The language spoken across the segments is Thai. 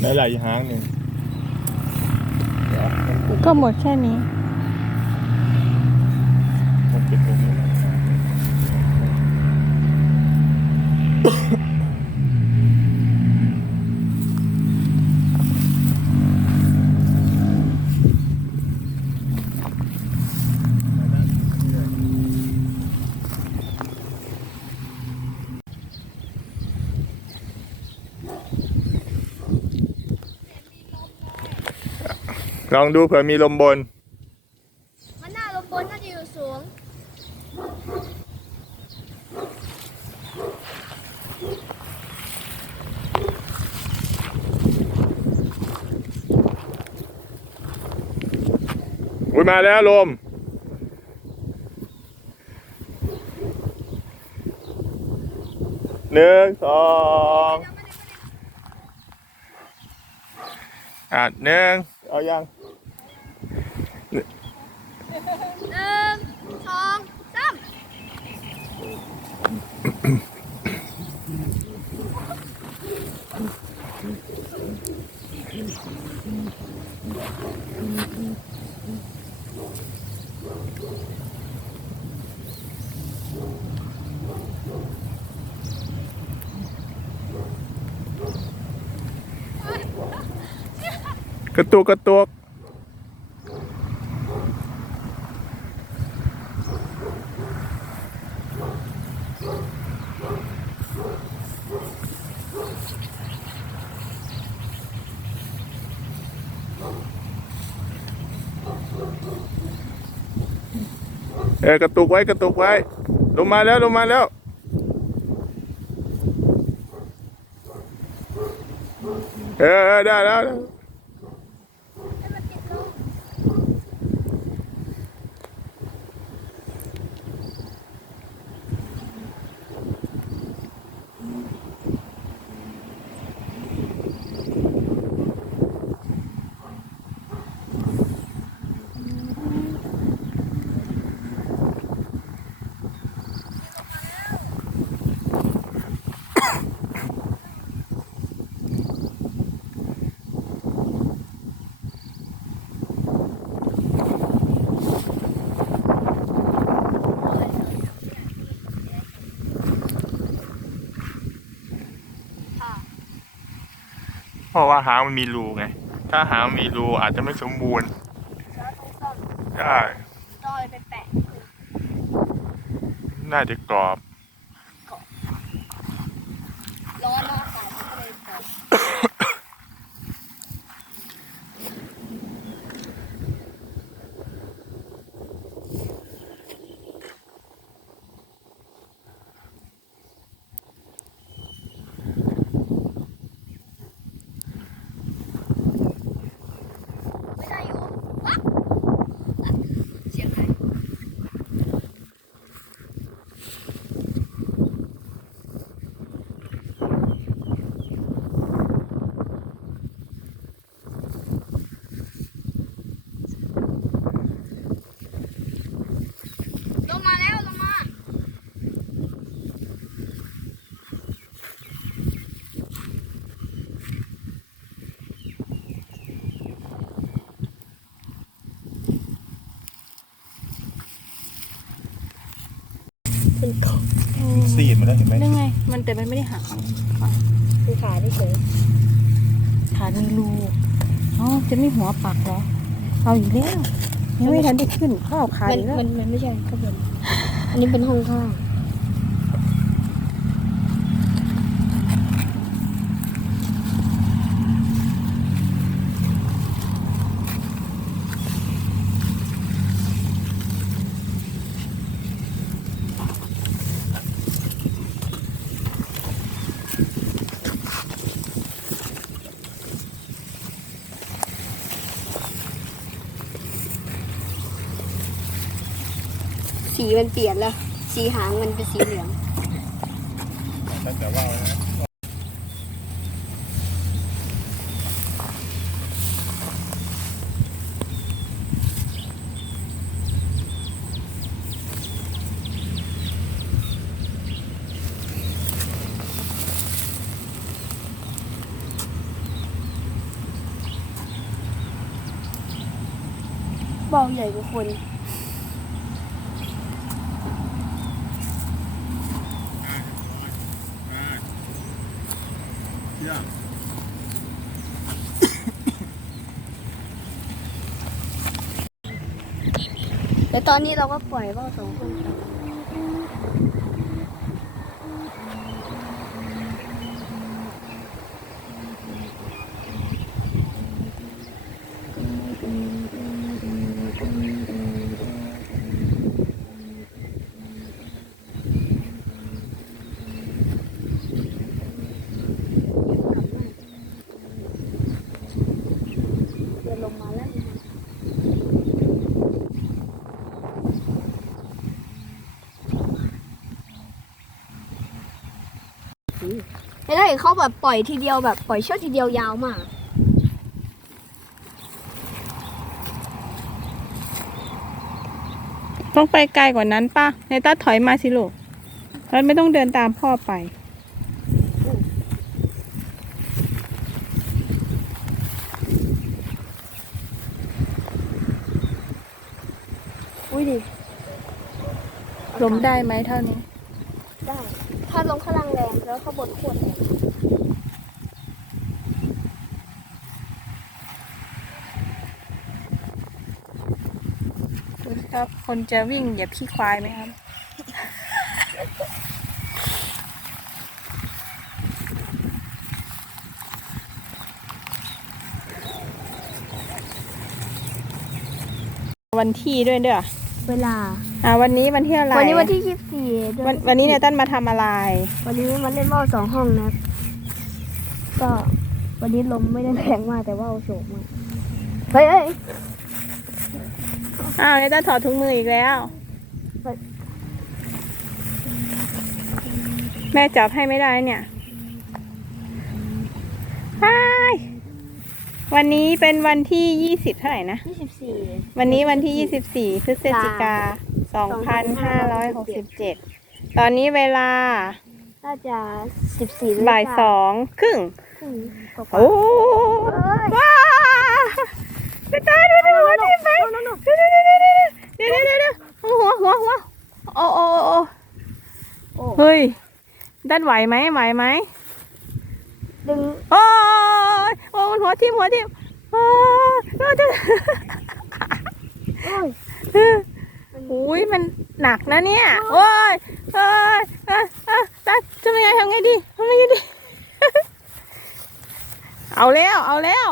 ได้หลายหางหนึ่งเดี๋ยวมันปลูกก็หมดแค่นี้ มันเป็นตรงนี้ ลองดูเผื่อมีลมบน มันหน้าลมบนน่าจะอยู่สูง อุ้ยมาแล้วลม หนึ่งสองอะหนึ่งเอายัง หนึ่งสองสาม กระตุกกระตุกเออกระตุกไว้กระตุกไว้ ลงมาแล้วลงมาแล้ว เออเออได้แล้ว เพราะว่าหางมันมีรูไง ถ้าหางมีรูอาจจะไม่สมบูรณ์แล้วตรงต้นใช่ลอยไปแปะน่าจะกรอบ ร้อนแล้วอากาศมันก็เลยตก ไม่ได้อยู่วะเสียงใคร ลงมาแล้วลงมา เป็นกบซีดมาแล้วเห็นไหมได้ไง มันแต่มันไม่ได้หักเป็นขาที่เฉยขามีรูเอ้าจะไม่หัวปักเหรอ เอาอีกแล้วยังไม่ทันได้ขึ้นเข้าขามันอีกแล้ว มันมันไม่ใช่ข้างบนอันนี้เป็นห้องข้าง สีมันเปลี่ยนแล้ว สีหางมันเป็นสีเหลืองบอลใหญ่กว่าคน ตอนนี้เราก็ปล่อยว่าสองคนไปเดินลงมาแล้ว แล้วถ้าเห็นเขาแบบปล่อยทีเดียวแบบปล่อยเชือกทีเดียวยาวมาก ต้องไปไกลกว่านั้นป่ะในต้าถอยมาสิลูกแล้วไม่ต้องเดินตามพ่อไป อุ้ยดิ ลมได้ไหมเท่านี้ ได้ ถ้าลงข้างล่างแรงแล้วข้างบนโคตรแรงดูสิครับ คนจะวิ่งเหยียบขี้ควายไหมครับ วันที่ด้วยเด้อ เวลา อ่าวันนี้วันที่อะไรวันนี้วันที่ยี่สิบสี่ด้วยวันวันนี้เนี่ยตั้นมาทำอะไร วันนี้มาเล่นว่าวสองห้องนะ ก็วันนี้ลมไม่ได้แรงมากแต่ว่าเอาโฉกมากเฮ้ยเฮ้ยอ้าวเนี่ยตั้นถอดถุงมืออีกแล้ว แม่จับให้ไม่ได้เนี่ยฮายวันนี้เป็นวันที่ยี่สิบเท่าไหร่นะ ยี่สิบสี่วันนี้วันที่24พฤศจิกา 2567ตอนนี้เวลาน่าจะสิบสี่บ่ายสองครึ่งครึ่งกว่าๆโอ้เอ้ยว้าไปตายดูดูหัวทิ่มไปเดี๋ยวเดี๋ยวเดี๋ยวเดี๋ยวเดี๋ยวหัวหัวหัวโอ้โอ้โอ้โอ้เฮ้ยด้านไหวไหมไหวไหมดึงโอ้ยโอ้ยหัวทิ่มหัวทิ่มโอ้ยโอ้ยโอ้ยอุ้ยมันหนักนะเนี่ย โอ้ยเอ้ยเอ้ยเอ้ยตาทำยังไงทำไงดีทำยังไงดี เอาแล้ว เอาแล้ว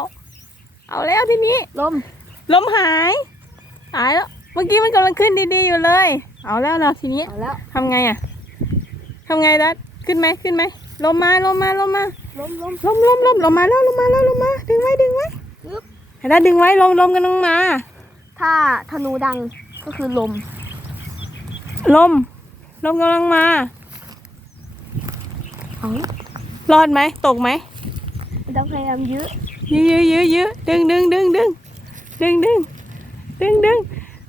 เอาแล้วทีนี้ ลม ลมหาย หายแล้ว เมื่อกี้มันกำลังขึ้นดีๆอยู่เลย เอาแล้วเราทีนี้เอาแล้วทำไงอะทำไงดัดขึ้นไหมขึ้นไหมลมมาลมมาลมมาลมลมลมลมลมลมมาแล้วลมมาแล้วลมมาดึงไว้ดึงไว้ปึ๊บให้ดัดดึงไว้ลมลมกันลงมา ถ้าธนูดัง ก็คือลม ลม ลมกำลังมา เอารอดไหม ตกไหมต้องพยายามยื้อยื้อยื้อยื้อยื้อดึงดึงดึงดึงดึงดึงดึงดึง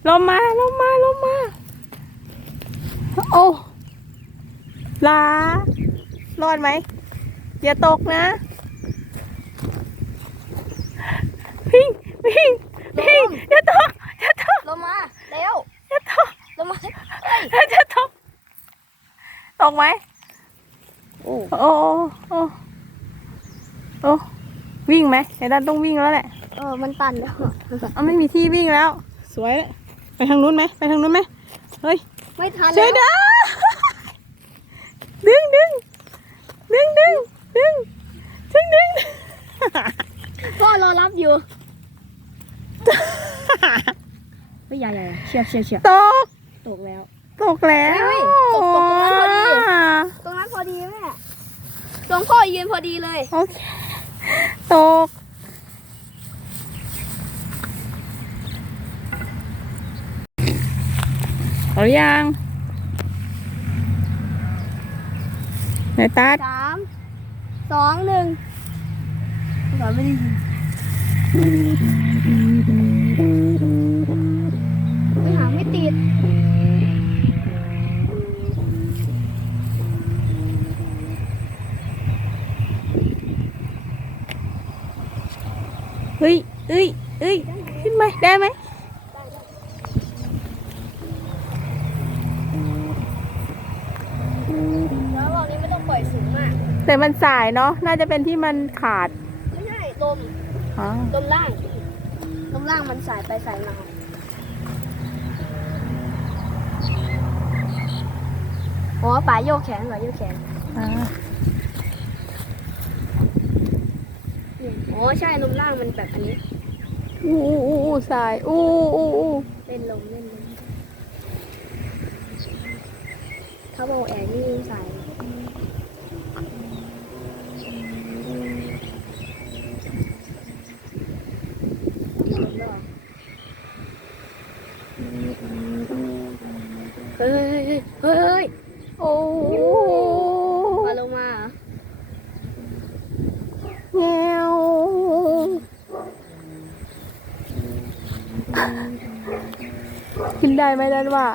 ลมมาลมมาลมมา โอ้ลารอดไหมอย่าตกนะวิ่งวิ่งวิ่งอย่าตกอย่าตกลมมา เร็วอย่าตกลมมาเฮ้ยอย่าตกตกไหมโอ้โอ้โอ้โอ้วิ่งไหมไอ้ด้านต้องวิ่งแล้วแหละเออมันตันแล้วเอาไม่มีที่วิ่งแล้ว สวยเลยไปทางนู้นไหมไปทางนู้นไหมเฮ้ยไม่ทันช่แล้วยวด้ดึงดึงดึงดึงดึงดึงดึงพ่อรอรับอยู่ ไม่ใหญ่ใหญ่เชียร์เชียร์เชียร์ตก ตกแล้ว ตกแล้วเฮ้ยตกตกตรงนั้นพอดี ตรงนั้นพอดีแม่ตรงพ่อยืนพอดีเลย โอเค ตก เอายังไหนตัดสาม สองหนึ่งเราไม่ได้ยิน ติด เฮ้ยเฮ้ยเฮ้ยขึ้นไหมได้ไหมแล้วรอบนี้ไม่ต้องปล่อยสูงมากแต่มันสายเนาะ น่าจะเป็นที่มันขาด ไม่ใช่ลมอ๋มล่างลมล่างมันสายไปสายมา อ๋อป่าโยกแขนป่าโยกแขนอ่าเนี่ยอ๋อใช่ลมล่างมันแบบอันนี้ อู้อู้อู้อู้สาย อู้อู้อู้เล่นลมเล่นลมเขาบอกแอร์นี่สายเฮ้ยเฮ้ยเฮ้ยเฮ้ย โอ้ มาลงมาเหรอ แงวกิน ได้ไหมดันว่า